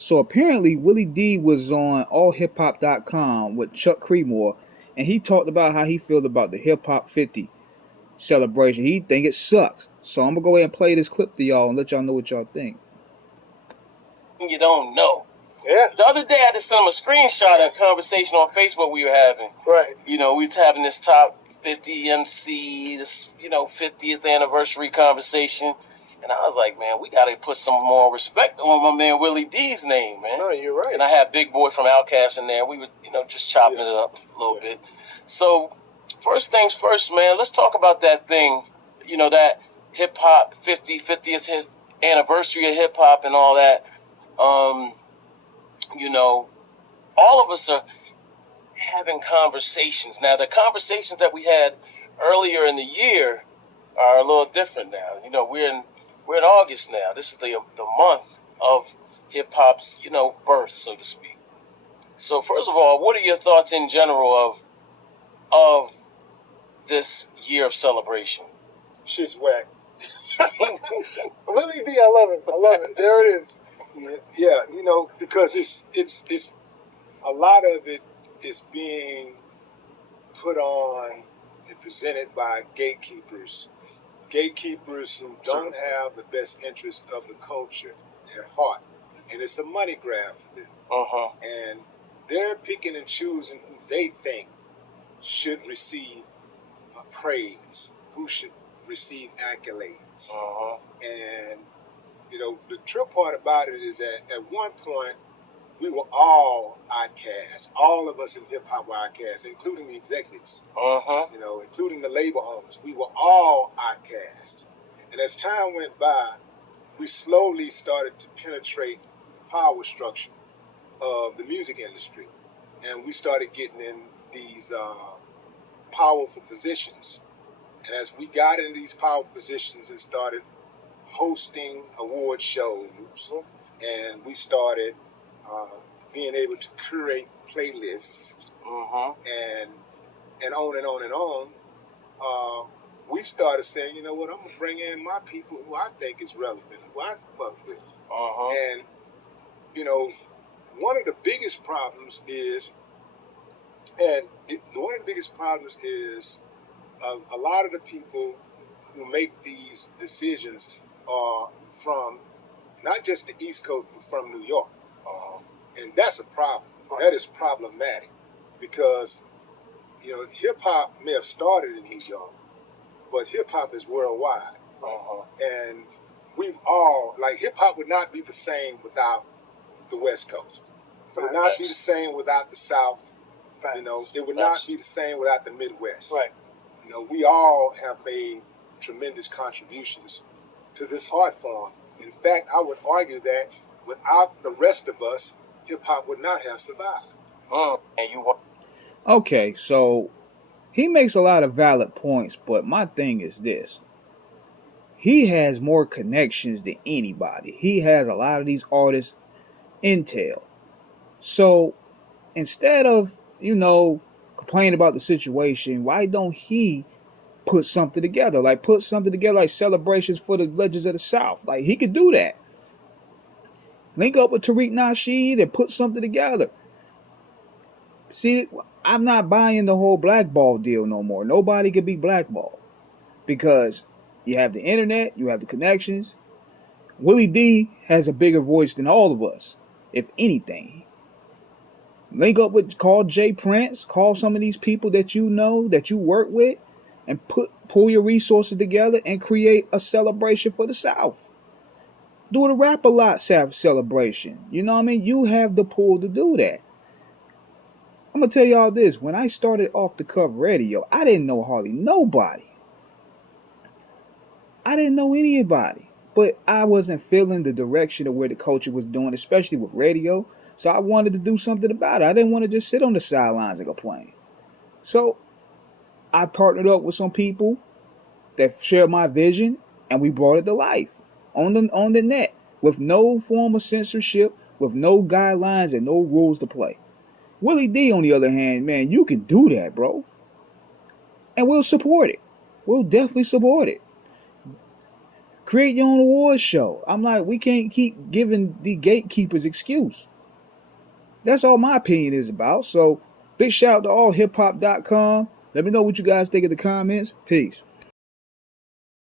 So apparently Willie D was on allhiphop.com with Chuck Creemore, and he talked about how he feels about the Hip Hop 50 celebration. He think it sucks. So I'm gonna go ahead and play this clip to y'all and let y'all know what y'all think. You don't know. Yeah. The other day, I had to send him a screenshot of a conversation on Facebook we were having. Right. You know, we was having this top 50 MC, this 50th anniversary conversation, and I was like, man, we got to put some more respect on my man Willie D's name, man. No, you're right. And I had Big Boy from Outkast in there. We were, just chopping it up a little bit. So, first things first, man. Let's talk about that thing. That hip hop 50th anniversary of hip hop and all that. All of us are having conversations. Now, the conversations that we had earlier in the year are a little different now. We're in August now. This is the month of hip hop's, birth, so to speak. So, first of all, what are your thoughts in general of this year of celebration? Shit's whack. Willie D, I love it. There it is. Yeah, because it's a lot of it is being put on and presented by gatekeepers who don't have the best interest of the culture at heart, and it's a money grab for them. And they're picking and choosing who they think should receive praise, who should receive accolades. And the true part about it is that at one point we were all outcasts. All of us in hip hop were outcasts, including the executives. Including the label owners. We were all outcasts. And as time went by, we slowly started to penetrate the power structure of the music industry, and we started getting in these powerful positions. And as we got in these powerful positions and started hosting award shows, and we started being able to curate playlists, and on and on and on, we started saying, you know what, I'm gonna bring in my people who I think is relevant, who I fuck with. And one of the biggest problems is, a lot of the people who make these decisions are from not just the East Coast, but from New York. And that's a problem. That is problematic because, hip hop may have started in New York, but hip hop is worldwide. And we've all, hip hop would not be the same without the West Coast. It would not be the same without the South. It would not be the same without the Midwest. Right. We all have made tremendous contributions to this art form. In fact, I would argue that without the rest of us, hip-hop would not have survived. Okay, so he makes a lot of valid points, but my thing is this. He has more connections than anybody. He has a lot of these artists intel. So instead of, complaining about the situation, why don't he put something together? Put something together like celebrations for the legends of the South. He could do that. Link up with Tariq Nasheed and put something together. See, I'm not buying the whole blackball deal no more. Nobody could be blackballed because you have the internet, you have the connections. Willie D has a bigger voice than all of us, if anything. Link up with, call Jay Prince, call some of these people that you know, that you work with, and pull your resources together and create a celebration for the South. Do the Rap-A-Lot celebration. You know what I mean? You have the pull to do that. I'm going to tell y'all this. When I started off the Cover Radio, I didn't know hardly nobody. I didn't know anybody. But I wasn't feeling the direction of where the culture was doing, especially with radio. So I wanted to do something about it. I didn't want to just sit on the sidelines and complain. So I partnered up with some people that shared my vision, and we brought it to life on the net with no form of censorship, with no guidelines and no rules to play. Willie D, on the other hand, man, you can do that, bro. And we'll support it. We'll definitely support it. Create your own awards show. I'm like, we can't keep giving the gatekeepers excuse. That's all my opinion is about. So big shout out to allhiphop.com. Let me know what you guys think in the comments. Peace.